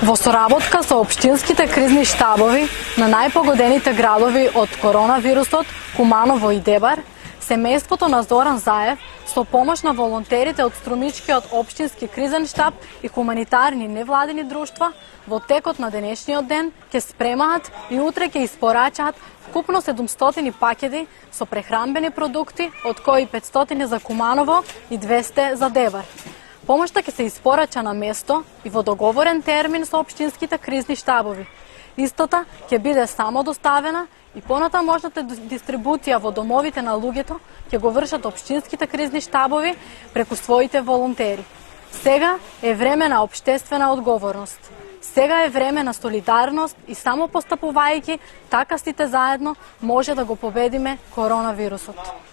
Во соработка со општинските кризни штабови на најпогодените градови од коронавирусот, Куманово и Дебар, семејството на Зоран Заев со помош на волонтерите од Струмичкиот општински кризен штаб и хуманитарни невладини друштва во текот на денешниот ден ќе спремаат и утре ќе испорачаат вкупно 700 пакети со прехранбени продукти, од кои 500 за Куманово и 200 за Дебар. Помошта ќе се испорача на место и во договорен термин со општинските кризни штабови. Истота ќе биде самодоставена и понатамошната дистрибуција во домовите на луѓето ќе го вршат општинските кризни штабови преку своите волонтери. Сега е време на општествена одговорност. Сега е време на солидарност и само постапувајќи така сите заедно може да го победиме коронавирусот.